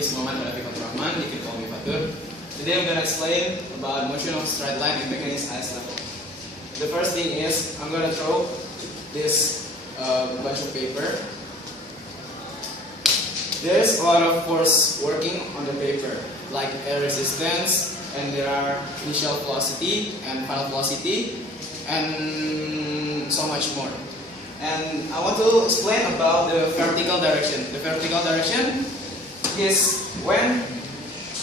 is Muhammad Rafiq Rahman, you can call me Fatur. Today I'm gonna explain about motion of straight line in mechanics ice level. The first thing is I'm gonna throw this bunch of paper. There is a lot of force working on the paper, like air resistance, and there are initial velocity and final velocity, and so much more. And I want to explain about the vertical direction. The vertical direction is when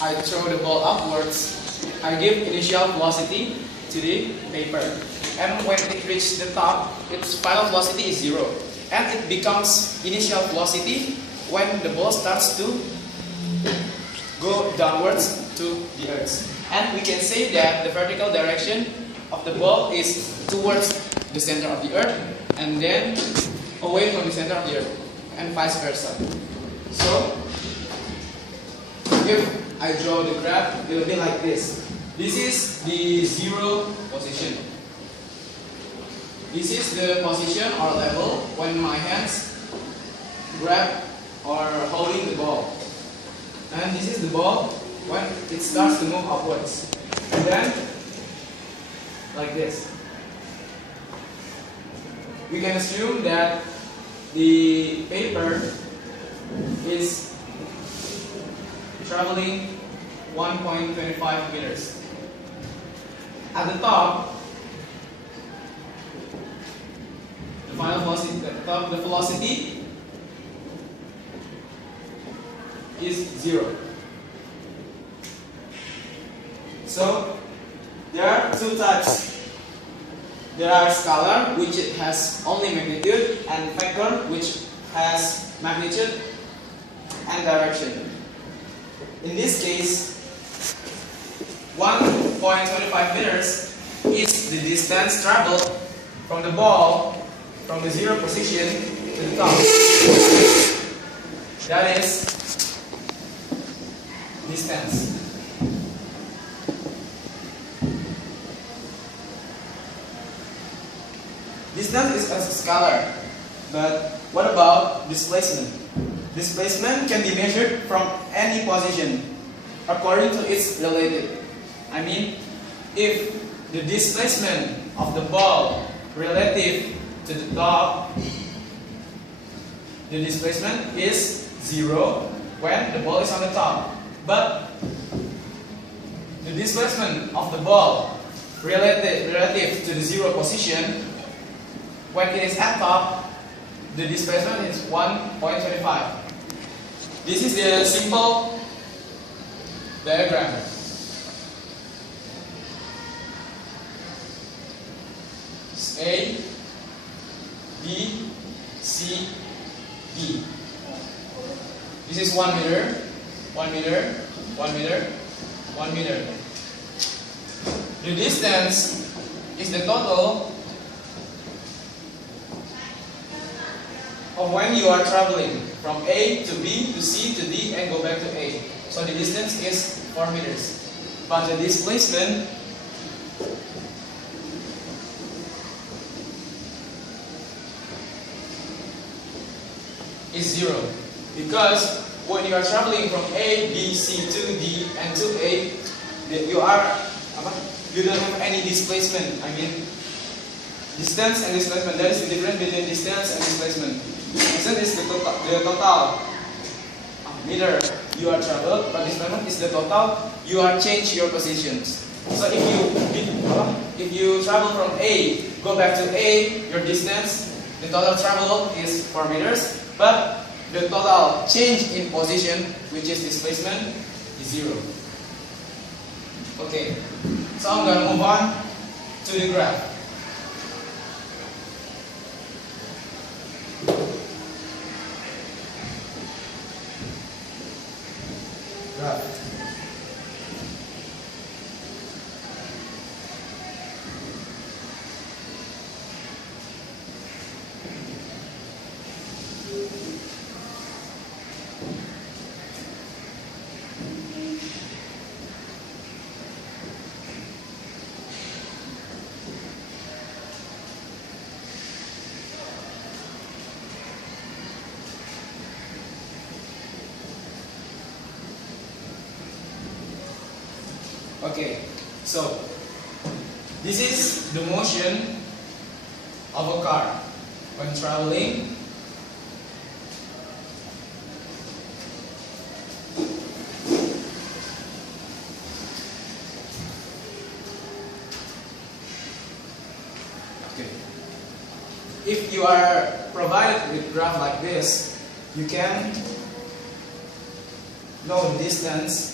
I throw the ball upwards, I give initial velocity to the paper. And when it reaches the top, its final velocity is 0. And it becomes initial velocity when the ball starts to go downwards to the earth. And we can say that the vertical direction of the ball is towards the center of the earth and then away from the center of the earth, and vice versa. So, if I draw the graph, it will be like this. This is the 0 position. This is the position or level when my hands grab or holding the ball. And this is the ball when it starts to move upwards. And then, like this. We can assume that the paper is traveling 1.25 meters. At the top, the final velocity, the velocity is 0. So there are two types. There are scalar, which has only magnitude, and vector, which has magnitude and direction. In this case, 1.25 meters is the distance traveled from the ball from the 0 position to the top. That is distance. Distance is a scalar, but what about displacement? Displacement can be measured from any position according to its relative. I mean, if the displacement of the ball relative to the top, the displacement is 0 when the ball is on the top. But the displacement of the ball relative to the 0 position, when it is at top, the displacement is 1.25. This is the simple diagram. It's A, B, C, D. This is 1 meter, 1 meter, 1 meter, 1 meter. The distance is the total of when you are traveling from A to B to C to D and go back to A. So the distance is 4 meters. But the displacement is 0. Because when you are traveling from A, B, C to D and to A, you don't have any displacement. I mean, distance and displacement. That is the difference between distance and displacement. Distance is the total meter you are traveled, but displacement is the total you are change your positions. So if you travel from A, go back to A, your distance, the total travel is 4 meters, but the total change in position, which is displacement, is 0. Okay, so I'm going to move on to the graph. Okay, so this is the motion of a car when traveling. Okay. If you are provided with graph like this, you can know the distance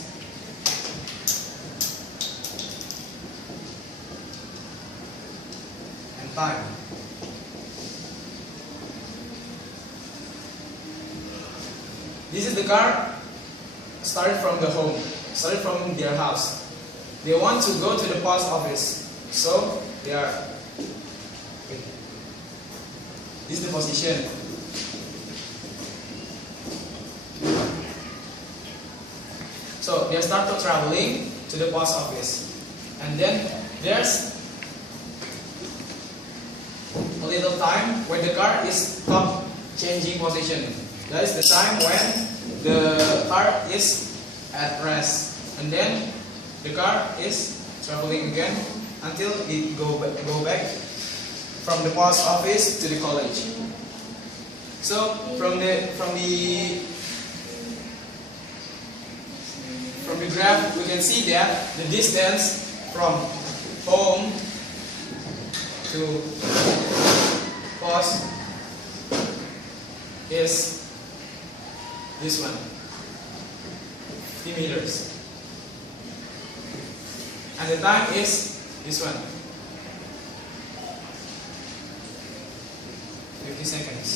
and time. This is the car started from the home, started from their house. They want to go to the post office, so they are. Okay. This is the position. So they start traveling to the post office, and then there's a little time when the car is stop changing position. That is the time when the car is at rest, and then the car is traveling again until it go back from the post office to the college. So from the graph, we can see that the distance from home to post is this one, 50 meters. And the time is this one, 50 seconds.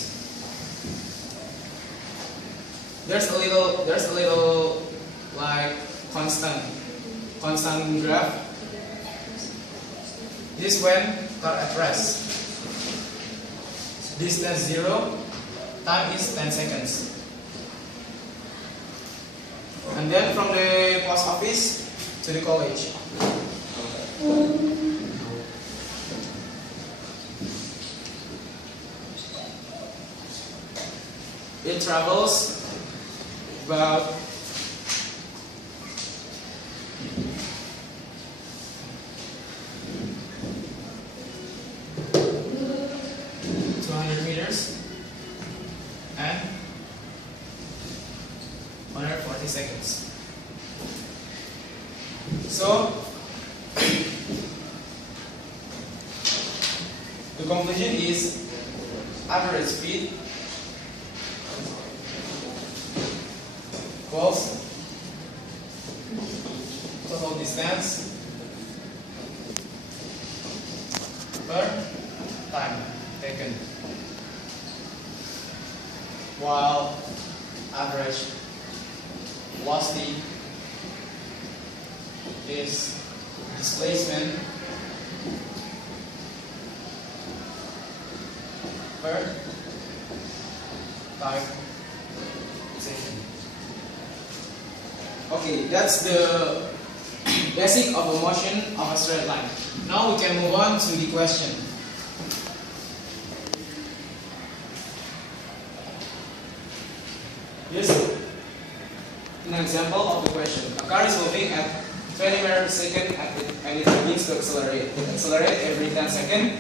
There's a little like constant graph. This when car at rest. Distance 0, time is 10 seconds. And then from the post office to the college. It travels about 200 meters and 140 seconds. So the conclusion is average speed equals total distance per time taken, while average velocity is displacement per time taken. Okay, that's the basic of a motion of a straight line. Now we can move on to the question. Here's an example of the question. A car is moving at 20 meters per second and it begins to accelerate. It accelerates every 10 seconds.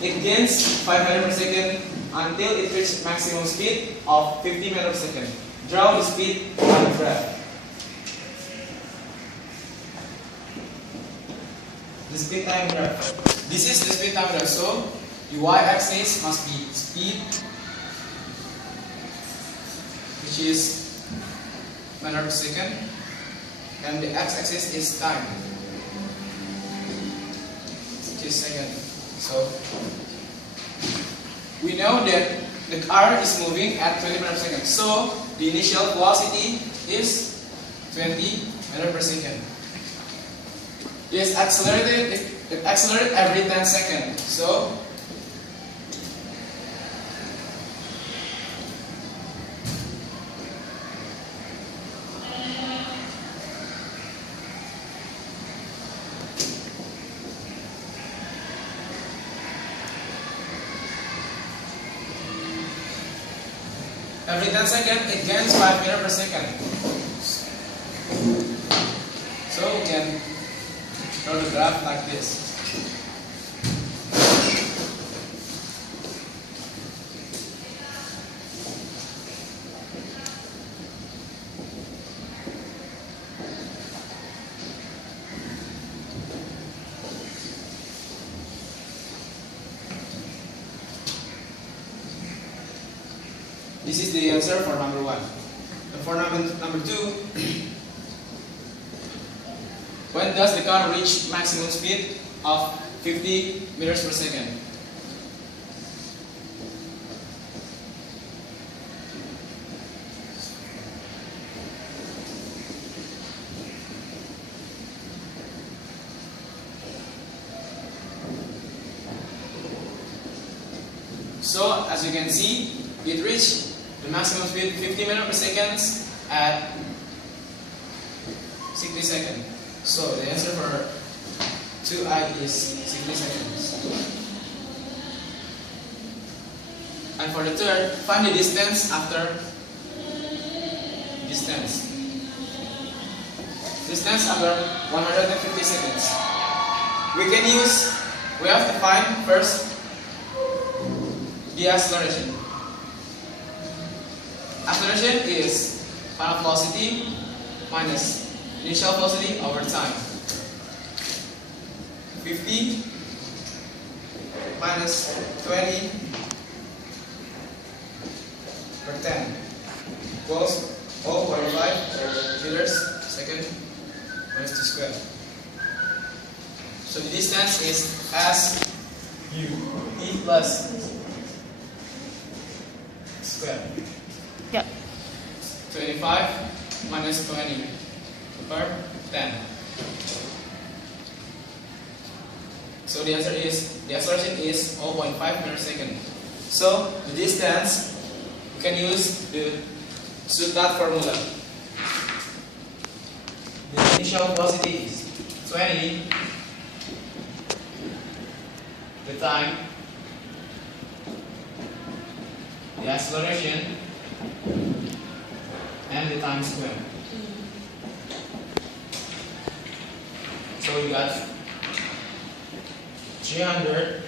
It gains 5 meters per second until it reaches maximum speed of 50 meters per second. Draw the speed on the graph. The speed time graph. This is the speed time graph. So the y-axis must be speed, which is meters per second, and the x-axis is time, which is second. So we know that the car is moving at 20 meters per second. So the initial velocity is 20 meters per second. It is accelerated. It accelerates every 10 seconds. So every 10 seconds it gains 5 meters per second. So we can graph like this. This is the answer for number 1. And for number 2, when does the car reach maximum speed of 50 meters per second? So, as you can see, it reached the maximum speed 50 meters per second at 60 seconds. So the answer for 2I is 60 seconds. And for the third, find the distance after distance. Distance after 150 seconds. We have to find first the acceleration. Acceleration is final velocity minus initial velocity over time. 50 minus 20 per 10 equals 0.5 meters per second minus 2 squared. So the distance is as u e plus squared. Yep. 25 minus 20 per 10. So the answer is, the acceleration is 0.5 meters per second. So the distance, you can use that formula. The initial velocity is 20, the time, the acceleration, and the time squared. So we got 300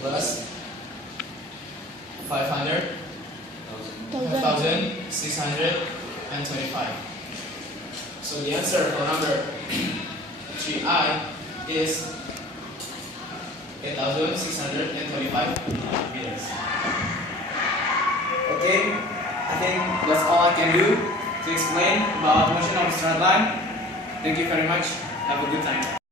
plus 500, 1,625. So the answer for number 3I is 8,625 meters. Okay, I think that's all I can do to explain about motion of a straight line. Thank you very much. Have a good time.